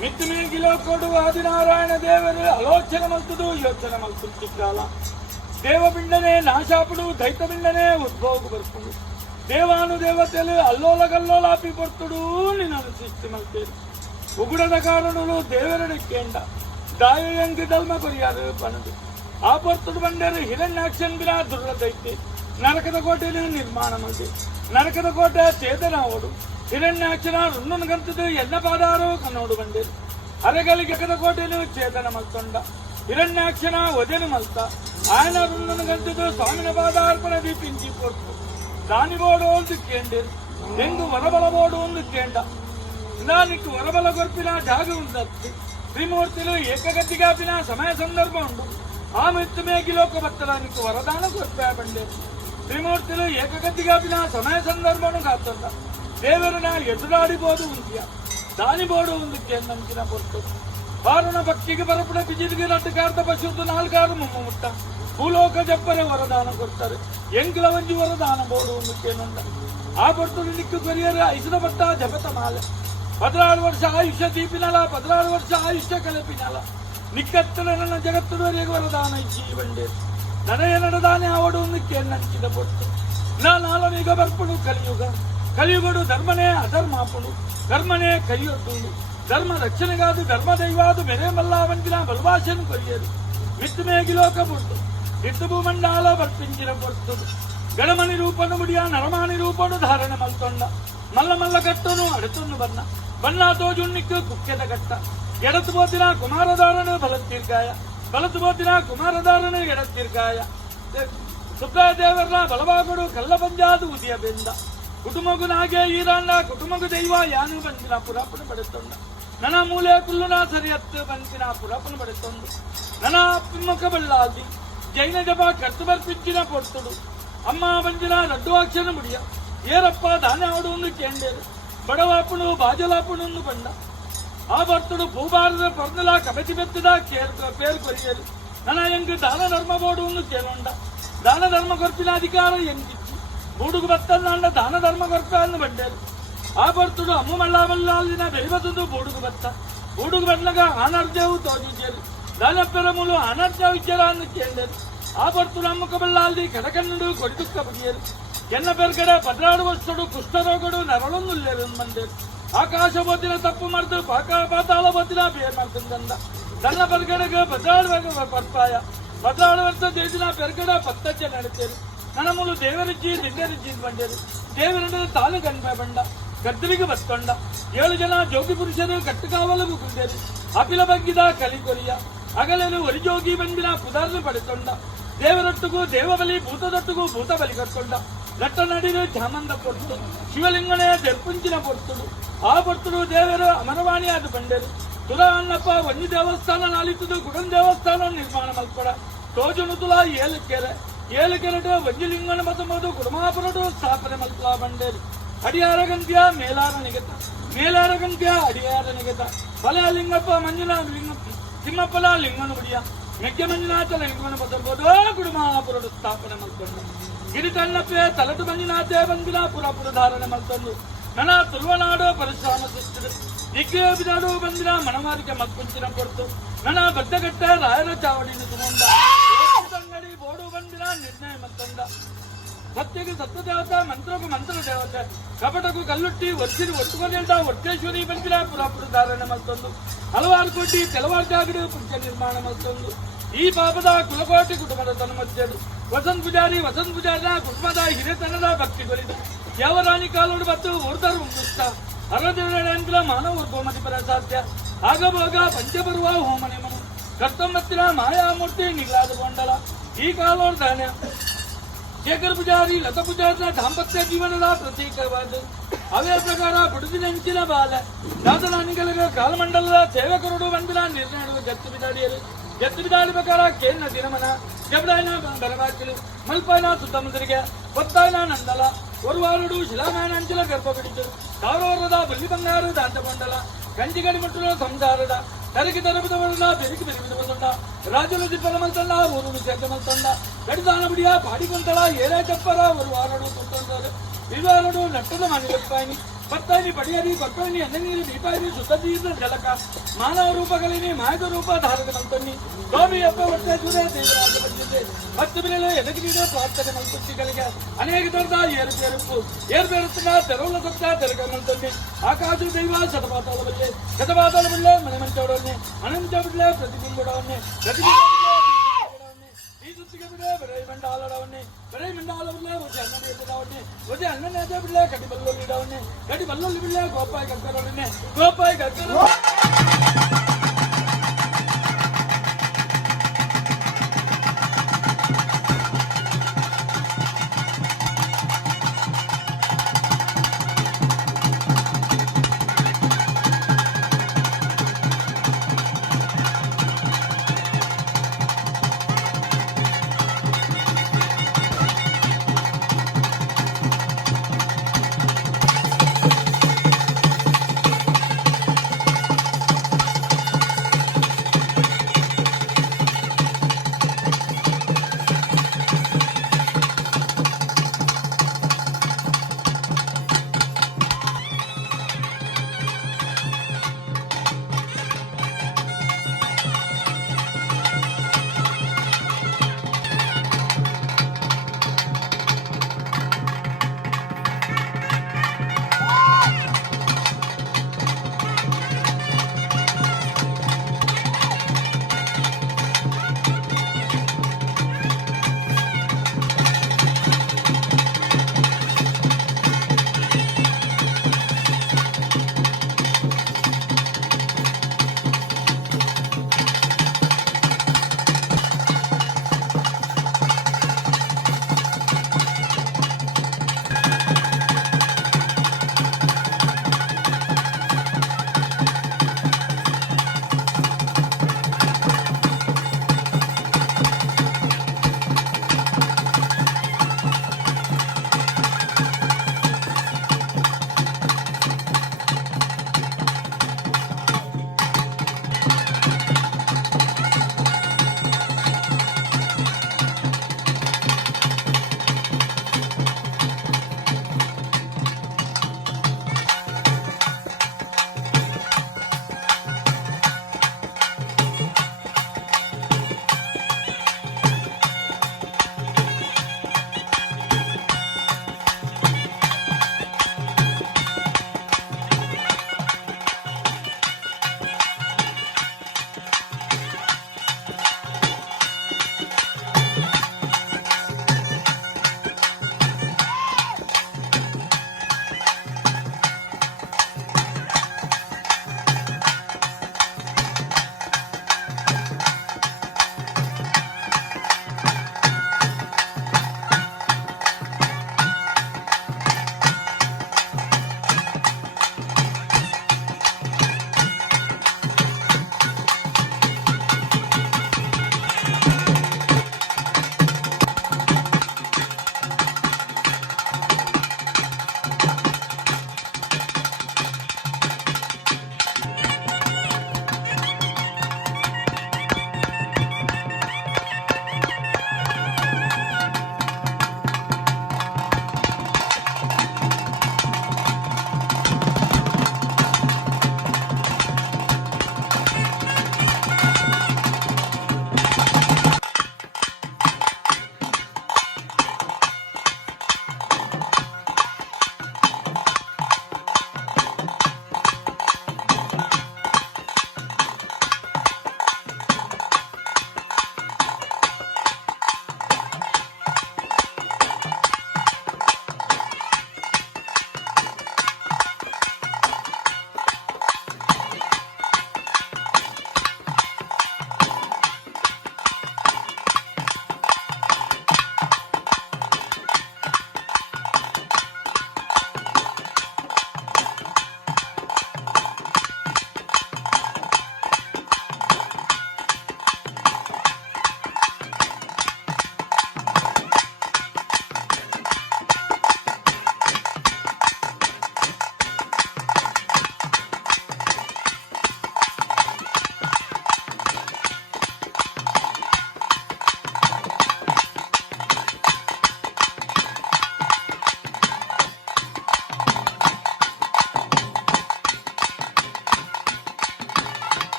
ಮಿತ್ತು ಮೇಗಿಲೋ ಕೊಡುವ ಆದಿನಾರಾಯಣ ದೇವರು ಆಲೋಚನೆ ಮಲ್ತದು ಯೋಚನೆ ಮಲ್ತು ಚಿಕ್ಕಾಲ ದೇವಪಿಂಡನೆ ನಾಶಾಪಡು ದೈತಪಿಂಡನೆ ಉದ್ಭೋಗ ಬರ್ಪುಡು ದೇವಾನುದೇವತೆలు ಅಲ್ಲೋಲ ಗಲ್ಲೋಲಾಪಿ ಬರ್తుడు ನಿನ್ನನ್ನು ಸೃಷ್ಟಿ ಮಲ್ತೇರು ಉಗುಡದ ಕಾರಣಗಳು ದೇವರಡಿಕೆಂಡ ದಾಯಂಗಿ ಧರ್ಮ ಕೊರಿಯಾರು ಪಣದು ಆ ಬರ್తుడు ಬಂಡರು ಹಿರಣ್ಯಾಕ್ಷನ್ಗಿನ ದುರ್ಲದೈತೆ ನರಕದ ಕೋಟೆಯನ್ನು ನಿರ್ಮಾಣ ಮಾಡಿ ನರಕದ ಕೋಟೆ ಚೇತನ ಓಡು ಹಿರಣ್ಯಾಕ್ಷನ ರುಣ್ಣನ ಗಂತದು ಎನ್ನ ಪಾದಾರು ಕನ್ನೋಡು ಬಂಡೇರು ಅರೆಗಳಿಗೆ ಕದ ಕೋಟೆಯನ್ನು ಚೇತನ ಮಲ್ತೊಂಡ ಹಿರಣ್ಯಾಕ್ಷನ ಒದೆನು ಮಲ್ತ ఆయన రుణను గంతుతో స్వామిని పాదార్పణ దీపించి పొట్టు దాని బోడు ಒಂದು ಕೇಂಡೇರು ಎಂದು ವರಬಲ ಬೋಡು ಒಂದು ಕೇಂಡ దానికి వరబల గొర్పిన జాగ ఉండదు త్రిమూర్తులు ఏకగతిగాపిన సమయ సందర్భం ఉండు ఆ ಮಿತ್ತು ಮೇಗಿಲೋಕ ಬತ್ತడానికి ವರದಾನ ಕೊರ್ಪೆ ಬಂಡೇರು ತ್ರಿಮೂರ್తులు ಏಕಗತಿಗಾಪಿನ ಸಮಯ ಸಂದರ್ಭನು ಕಾತೊಂಡ ದೇವರನ ಎದುರಾಡಿಬೋದು ಉಂಟಿಯ దాని బోడు ಒಂದು ಕೇಂದಂಕಿನ పొట్టు వారుణ భక్తికి పరపుడ బిజిలిగి రట్టు కార్త పశువుతో నాలుగారు ముమ్మ ముట్ట ಭೂಲೋಕ ಜಪ್ಪರೆ ವರದಾನ ಕೊಡ್ತಾರೆ ಎಂಕಿಲ ಒಂಜಿ ವರದಾನ ಬೋಡು ಮುಖ್ಯನುಂಡ ಆ ಭಕ್ತರು ನಿಕ್ಕು ಕೊರಿಯರು ಐಸದ ಭತ್ತ ಜಪತ ಮಾಲೆ 16 ವರ್ಷ ಆಯುಷ್ಯ ದೀಪಿನಲ 16 ವರ್ಷ ಆಯುಷ್ಯ ಕಲಪಿನಲ ನಿಕ್ಕತ್ತಲ ನನ್ನ ಜಗತ್ತುವರೆಗೆ ವರದಾನ ಇಚ್ಚಿ ಬಂಡೇರು ನನಯ ನಡೆದಾನೆ ಅವಡು ನಿಕ್ಕೆನ್ನಂಚಿದ ಪೊಟ್ಟು ನಾನಾಲನೀಗ ಬರ್ಪುಡು ಕಲಿಯುಗಡು ಧರ್ಮನೇ ಅಧರ್ಮಾಪುಡು ಧರ್ಮನೇ ಕೈಯೊಡ್ಡುಂಡು ಧರ್ಮ ರಕ್ಷಣೆಗಾದು ಧರ್ಮ ದೈವಾದು ಮೆರೆ ಮಲ್ಲಾವಂತಿನ ಬಲಭಾಷೆಯನ್ನು ಕೊರಿಯರು ಮಿತ್ತು ಮೇಗಿಲೋಕ ಪುಟ್ಟು ಇತ್ತು ಭೂಮಂಡಾಲ ಬರ್ಪಿಂಚಿನ ಪೊಟ್ಟು ಗಣಮಣಿ ರೂಪನು ಮುಡಿಯ ನರಮಾಣಿ ರೂಪನು ಧಾರಣೆ ಮಲ್ತೊಂಡ ಮಲ್ಲ ಮಲ್ಲ ಕಟ್ಟನು ಅಡತೊಂದು ಬನ್ನ ತೋಜುಣ್ಣಿಕ್ಕು ಕುಕ್ಕೆದ ಕಟ್ಟ ಎಡತು ಬೋತಿನ ಕುಮಾರಧಾರಣ ಬಲತು ಬೋತಿನ ಕುಮಾರಧಾರಣ ಎಡತ್ತಿರ್ಗಾಯ ಸುಬ್ಬಯ್ಯ ದೇವರ ಬಲವಾಗಡು ಕಲ್ಲ ಪಂಜಾದು ಉದಿಯ ಬೆಂದ ಕುಟುಂಬಗು ನಾಗೆ ಈರಾಂಡ ಕುಟುಂಬಗು ದೈವ ಯಾನು ಬಂದಿನ ಪುರಾಪನ ಪಡೆತೊಂಡ ನನ್ನ ಮೂಲೆ ಕುಲ್ಲುನ ಸರಿಯತ್ತು ಬಂದಿನ ಪುರಾಪನ ಪಡೆತೊಂಡು ನನ್ನ ಪಿಮ್ಮಕ ಬಳ್ಳಾದಿ ಜೈನ ಜಪ ಕರ್ತು ಬರ್ಪಿಂಚಿನ ಪೊರ್ತುಡು ಅಮ್ಮ ಬಂದಿನ ರಡ್ಡು ಅಕ್ಷರ ಮುಡಿಯ ಏರಪ್ಪ ದಾನೆ ಆಡು ಒಂದು ಕೇಂಡೇರು ಬಡವಾಪುನು ಬಾಜಲಾಪುಣನ್ನು ಬಂಡ ಆ ಬರ್ತುಡು ಭೂಭಾರದ ಪರ್ನಲ ಕಬತಿ ಬೆತ್ತದ ಪೇರು ಕೊರಿಯರು ನನ್ನ ಎಂಗ್ ದಾನ ಧರ್ಮ ಬೋಡು ಒಂದು ಕೇಳೊಂಡ ದಾನ ಧರ್ಮ ಕೊರ್ಪಿನ ಅಧಿಕಾರ ಎಂಗಿಚ್ಚು ಬೂಡುಗು ಬತ್ತನ್ನಾಂಡ ದಾನ ಧರ್ಮ ಕೊರ್ಪನ್ನು ಬಂಡೇರು ಆ ಬರ್ತುಡು ಅಮ್ಮ ಮಲ್ಲಾದಿನ ಬೆರಿಬತ್ತದು ಬೂಡುಗು ಬಂಡಗ ಅನರ್ಜವು ತೋಜಿದ್ಯರು ದಾನಪ್ಪೆರ ಮೂಲು ಅನರ್ಜ ವಿಚಾರ ಅನ್ನು ಕೇಳಿದರು ಆ ಬರ್ತುಡು ಅಮ್ಮಕ ಬಲ್ಲಾಲ್ದಿ ಕಡಕನ್ನುಡು ಕೊಡಿದುಕ್ಕ ಬಡಿಯರು ಎನ್ನ ಪೇರ್ಗಡೆ ಪದ್ರಾಡುವಷ್ಟು ಕುಷ್ಠರೋಗಡು ನರಳೊಂದುಲ್ಲೇರು ಬಂದೇರು ಆಕಾಶ ಬೋತಿನ ತಪ್ಪು ಮಾಡಿದ್ರು ಪಾತಾಳ ಬೋತಿನ ಬೇರ್ ಮಾಡ್ತಂದ ನನ್ನ ಪೆರ್ಗಡೆಗೆ ಬದ್ರಾಡುವಾಗ ಪರ್ಪಾಯ ಬದ್ರಾಡುವಂತ ದೇಶಿನ ಪೆರ್ಗಡೆ ಪತ್ತಜ್ಜ ನಡೀತೇರು ನನ್ನ ಮೂಲು ದೇವರಿಜ್ಜಿ ದಿಗ್ಗರಿಜ್ಜಿ ಬಂಡೇರು ದೇವರ ತಾನು ಕಣ್ಪೆ ಬಂಡ ಗದ್ದರಿಗೆ ಬತ್ತೊಂಡ 7 ಜನ ಜೋಗಿ ಪುರುಷರು ಕಟ್ಟುಕಾವಲಗೂ ಕುಂದೇರು ಅಪಿಲ ಬಗ್ಗಿದ ಕಲಿಕೊರಿಯ ಅಗಲೇನು ಒರಿಜೋಗಿ ಬಂದಿನ ಪುದಾರ್ಲು ಪಡೆತೊಂಡ ದೇವರೊಟ್ಟಿಗೂ ದೇವಬಲಿ ಭೂತದೊಟ್ಟಿಗೂ ಭೂತ ಬಲಿ ಕಟ್ಕೊಂಡ ಲಟ್ಟ ನಡಿರು ಜಾಮಂದ ಪೊರ್ತು ಶಿವಲಿಂಗನೆಯ ಜರ್ಪುಂಚಿನ ಪೊರ್ತುಡು ಆ ಪೊರ್ತುಡು ದೇವರು ಅಮರವಾಣಿ ಅದು ಬಂಡೇರು ತುರ ಅನ್ನಪ್ಪ ಒಂಜಿ ದೇವಸ್ಥಾನ ನಾಲಿತುದು ಗುಡಂ ದೇವಸ್ಥಾನ ನಿರ್ಮಾಣ ಮಲ್ಕೊಡ ತೋಜುನುತುಲ ಏಲುಕೆರಡು ಒಂಜಿ ಲಿಂಗನ ಮತಂಬುದು ಕುಡುಮಾಪುರಡು ಸ್ಥಾಪನೆ ಮಲ್ಪಲ ಬಂಡೇರು ಅಡಿಯಾರ ಗಂತ್ಯ ಮೇಲಾರ ಗಂತ್ಯ ಅಡಿಯಾರ ನಿಗತ ಬಲ ಲಿಂಗಪ್ಪ ಮಂಜುನ ತಿಮ್ಮಪ್ಪಲ ಲಿಂಗನು ಬಿಡಿಯ ಮೆಕ್ಕೆ ಮಂಜುನಾಥಲ ಲಿಂಗನ ಮತಂಬುದು ಕುಡುಮಾಪುರಡು ಸ್ಥಾಪನೆ ಮಲ್ಕೊಂಡು ಗಿರಿಕಣ್ಣಪ್ಪೆ ತಲಟು ಮಂಜುನಾಥೆ ಬಂದಿನ ಪುರಾಪುರ ಧಾರಣೆ ಮಲ್ಕೊಂಡು ನನ್ನ ತುಳುವನಾಡು ಪರಿಶ್ರಮ ಸೃಷ್ಟಿಡು ದಿಗ್ಗೇಬಿನಾಡು ಬಂದಿನ ಮನಮಾರಿಕೆ ಮಕ್ಕುಂಚಿನ ಕೊಡ್ತು ನನ್ನ ಬದ್ದಗಟ್ಟೆ ರಾಯರ ಚಾವಡಿನ ತುಗೊಂಡ ಅಂಗಡಿ ಬೋಡು ಬಂದಿನ ನಿರ್ಣಯ ಮತ್ತೊಂಡ ಸತ್ಯಗೆ ಸತ್ಯ ದೇವತೆ ಮಂತ್ರಕ್ಕೂ ಮಂತ್ರ ದೇವತೆ ಕಪಟಕ್ಕೂ ಕಲ್ಲುಟ್ಟಿ ವರ್ಷಿರು ಒಟ್ಟುಕೊಂಡ ಒಟ್ಟೇಶ್ವರಿ ಬಂದಿನ ಪುರಾಪುರ ಧಾರಣೆ ಮತ್ತೊಂದು ಹಲವಾರು ಕೋಟಿ ಕೆಲವಾರು ಜಾಗಡು ಪುರುಷ ನಿರ್ಮಾಣ ಮತ್ತೊಂದು ಈ ಪಾಪದ ಕುಲಕೋಟಿ ಕುಟುಂಬದ ತನ್ಮಧ್ಯರು ವಸಂತ ಪೂಜಾರಿನ ಕುಟುಂಬದ ಹಿರಿತನದ ಭಕ್ತಿ ಕೊರಿದು ಯಾವ ರಾಣಿ ಕಾಲೋಡು ಬತ್ತು ಊರ್ದರು ಉಂಗುಷ್ಟ ಅರದಿನ ಮಾನವ ಗೋಮತಿ ಪರ ಸಾಧ್ಯ ಆಗಭೋಗ ಪಂಚಬರುವ ಹೋಮನೆ ಮನು ಕರ್ತೊಂಬತ್ತಿನ ಮಾಯಾಮೂರ್ತಿ ನಿಗ್ಲಾದ ಗೊಂಡಲ ಈ ಕಾಲೋಡು ಧಾನ್ಯ ಶೇಖರ್ ಪೂಜಾರಿ ಲತಾ ಪೂಜಾರಿನ ದಾಂಪತ್ಯ ಜೀವನದ ಪ್ರತೀಕವಾದ ಅವೇ ಪ್ರಕಾರ ಬುಡುದಿನೆಂಚಿನ ಬಾಲ ದಾಸನಾನಿಗಳಿಗೆ ಕಾಲಮಂಡಲದ ಸೇವಕರುಡು ಬಂದಿನ ನಿರ್ಣಯಗಳು ಜತ್ತು ಬಿದಾಡಿ ಪ್ರಕಾರ ಕೇನ್ನ ದಿನಮನ ಜಬಡಾಯನ ಬರವಾಕಿಲು ಮಲ್ಪಾಯನ ಸುತ್ತಮುತ್ತಲಿಗೆ ಒತ್ತಾಯನ ನಂದಲ ಒರುವಾರುಡು ಶಿಲಾಮಾಯನ ಅಂಚಲ ಗರ್ಭ ಬಿಡಿತು ಕಾರೋರದ ಬಲ್ಲಿ ಬಂಗಾರು ದಾಂತಗೊಂಡಲ ಕಂಚಿಗಡಿ ಮುಟ್ಟಲು ಸಂಸಾರದ ತರಗಿ ತರಬಿದವರನ್ನ ಬೆರಿಕಿ ಬೆರಿಬಿದವರನ್ನ ರಾಜನು ದಿಪ್ಪಲ ಮಲ್ತಂಡ ಊರುಡು ಸೇರ್ಕ ಮಲ್ತಂಡ ಗಡಿದಾನ ಬಿಡಿಯ ಪಾಡಿಕೊಂತಳ ಏರೇ ಚಪ್ಪರ ಒರುವಾರಡು ಕೊಟ್ಟಂದರು ಇರುವಾರಡು ನಟ್ಟದ ಮನೆಗಪ್ಪಾಯಿನಿ ಭಕ್ತಾಯಿ ಪಡೆಯರಿ ಭಕ್ತಾಯಿ ಎನ್ನನೀರು ದೀಪಾಯಿ ಸುತ್ತದೀರ ಜಲಕ ಮಾನವ ರೂಪ ಕಲಿನಿ ಮಾಯದ ರೂಪ ಧಾರದ ಮಂತನಿ ಸ್ವಾಮಿ ಅಪ್ಪ ಹೊಟ್ಟೆ ಜುರೆ ದೇವರಾಜ ಬಂದಿದ್ದೆ ಭಕ್ತ ಬಿರಲೆ ಎದಗಿದ ಪ್ರಾರ್ಥನೆ ಮಂತುಗಳಿಗೆ ಅನೇಕ ದೊಡ್ಡ ಏರ್ಬೇರುತ್ತಿನ ತೆರವುಲ ಸತ್ತ ತೆರಗ ಮಂತನಿ ಆಕಾಶ ದೈವ ಶತಪಾತಾಳ ಬಿಳ್ಳೆ ಮನೆ ಮಂಚವಡವನ್ನೇ ಅನಂತ ಬಿಡ್ಲೆ ಪ್ರತಿಬಿಂಬಡವನ್ನೇ ಬರೈ ಮಂಡಾಲಡವನ್ನೇ ಬರೈ ಮಂಡಾಲವನ್ನೇ ಒಜೆ ಅಣ್ಣನೇ ಎದ್ದವನ್ನೇ ಒಜೆ ಅಣ್ಣನೇ ಬಿಡ್ಲೆ ಕಡಿ ಬಲ್ಲೊಳ್ಳಿ ಬಿಡ್ಲೆ ಗೋಪಾಯಿ ಕರ್ಕರವನ್ನೇ ಗೋಪಾಯಿ ಕರ್ಕರ